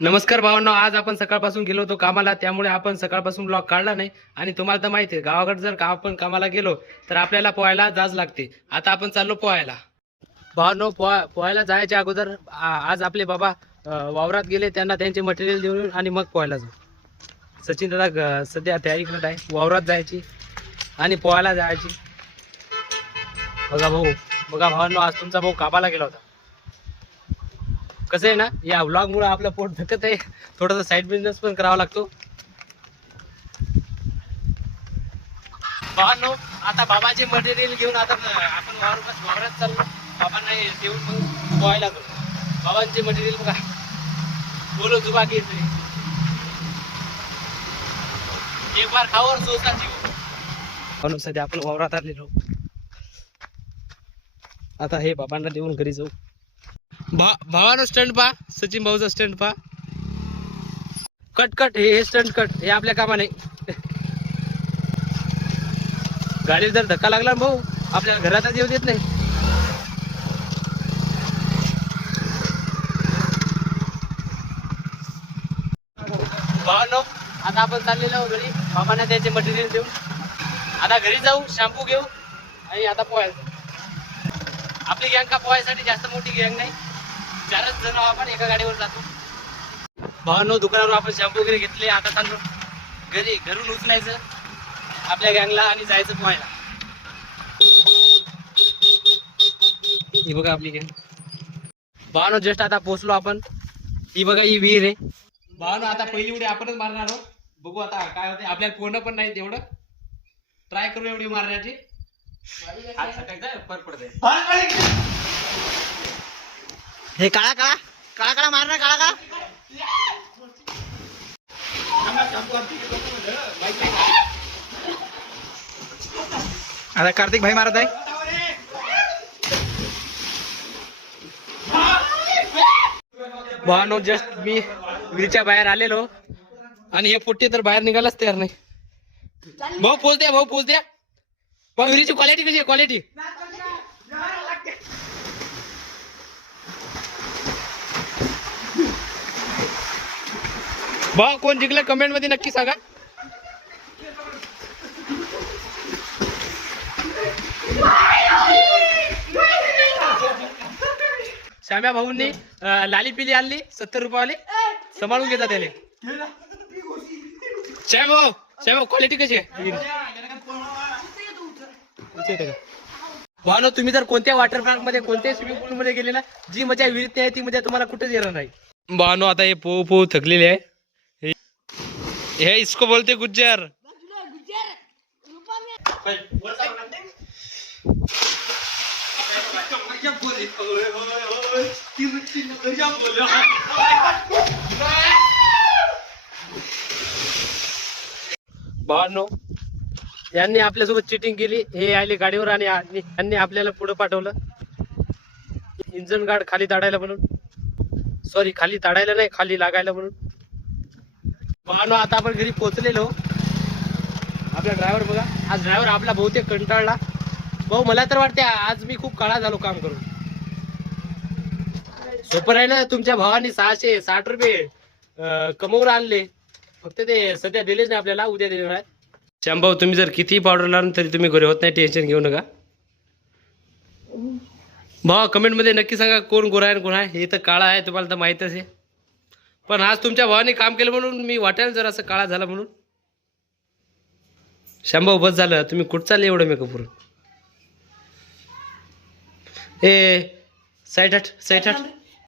नमस्कार भावांनो, आज आपण सकाळपासून गेलो होतो कामाला, त्यामुळे आपण सकाळपासून ब्लॉग काढला नाही. आणि तुम्हाला तर माहिती आहे, गावाकडे जर आपण कामाला गेलो तर आपल्याला पोहायला जाच लागते. आता आपण चाललो पोहायला. भावांनो, पोहायला जायच्या अगोदर आज आपले बाबा वावरात गेले, त्यांना त्यांचे मटेरियल देऊन आणि मग पोहायला जाऊ. सचिन दादा सध्या तयारी करत आहे वावरात जायची आणि पोहायला जायची. बघा भावांनो, आज तुमचा भाऊ कामाला गेला होता. कसं आहे ना, या व्लॉग मुळे आपलं पोट धकत आहे, थोडासा साईड बिझनेस पण करावा लागतो. भावांनो, आता बाबाचे मटेरियल घेऊन आता आपण वावरात चाललो. बाबांना देऊन मग पोहायला करू. बाबांचे मटेरियल बघा, बोलो जुबा घेतले, एक बार खाऊ और सोचा जीव. म्हणून सध्या आपण वावरात आलेलो. आता हे बाबांना देऊन घरी जाऊ. भावानं स्टंट पा, सचिन भाऊचा स्टंट पा. कट हे स्टंट कट, हे आपल्या कामा नाही. गाडीला जर धक्का लागला ना भाऊ, आपल्याला घरातच येऊ देत नाही. भावांनो, आता आपण चाललेलो घरी. बाबांना त्याचे मटेरियल देऊन आता घरी जाऊ, शॅम्पू घेऊ आणि आता पोहायला. आपली गँग का पोहायसाठी जास्त मोठी गँग नाही, 4च जण आपण एका गाडीवर जातो. भावांनो, दुकानावर आपण शॅम्पू वगैरे घेतले. आता चाललो घरी, घरून उचलायचं आपल्या गँगला आणि जायचं पोहायला. ही बघा आपली गँग. भावांनो, जस्ट आता पोहोचलो आपण. ही बघा, ही विहीर आहे. भावांनो, आता पहिली उडी आपणच मारणार आहोत. बघू आता काय होते. आपल्याला पोहणं पण नाही तेवढं, ट्राय करू एवढी मारण्याची. आज सकाळचा फरक पडतंय. हे काळा काळा काळा काळा मारणार, काळा काळा. आता कार्तिक भाई मारत आहे. भावांनो, जस्ट मी विहिरीच्या बाहेर आलेलो आणि हे पोट्टे तर बाहेर निघायलाच तयार नाही. भाऊ पोच द्या. पण विहिरीची क्वालिटी कशी आहे? क्वालिटी भाऊ, कोण जिंकलं कमेंट मध्ये नक्की सांगा. श्याम्या भाऊंनी लाली पिली आणली 70 रुपयावाली, सांभाळून घेतात त्याने. श्याम भाऊ, क्वालिटी कशी आहे? भावांनो, तुम्ही जर कोणत्या वॉटर पार्क मध्ये, कोणत्या स्विमिंग पूल मध्ये गेले ना, जी मजा विहिरीत आहे ती मजा तुम्हाला कुठेच येणार नाही. भावांनो, आता हे पोहू थकलेले आहे. हे इसको बोलते गुज्जर. भावांनो, यांनी आपल्यासोबत चिटिंग केली. हे आले गाडीवर आणि यांनी आपल्याला पुढे पाठवलं इंजन गार्ड खाली ताडायला म्हणून. सॉरी, खाली ताडायला नाही, खाली लागायला म्हणून. भावांनो, आता आपण घरी पोहोचलेलो. आपला ड्रायव्हर बघा, आज ड्रायव्हर आपला बहुतेक कंटाळला. भाऊ, मला तर वाटते आज मी खूप काळा झालो काम करून. सोपं आहे ना, तुमच्या भावानी 660 रुपये कमवून आणले, फक्त ते सध्या दिलेच नाही आपल्याला, उद्या देणार आहेत. श्याम भाऊ, तुम्ही जर किती पावडर लावून तरी तुम्ही घरी होत नाही, टेन्शन घेऊ नका. भाऊ, कमेंट मध्ये नक्की सांगा कोण गोरा आहे कोण आहे. हे तर काळा आहे, तुम्हाला तर माहीतच आहे. पण आज तुमच्या भावाने काम केलं म्हणून मी वाटेल जर असं काळा झाला म्हणून. श्याम भाऊ, बस झालं, तुम्ही कुठं चालले एवढं मेकअप करून? A side Hut.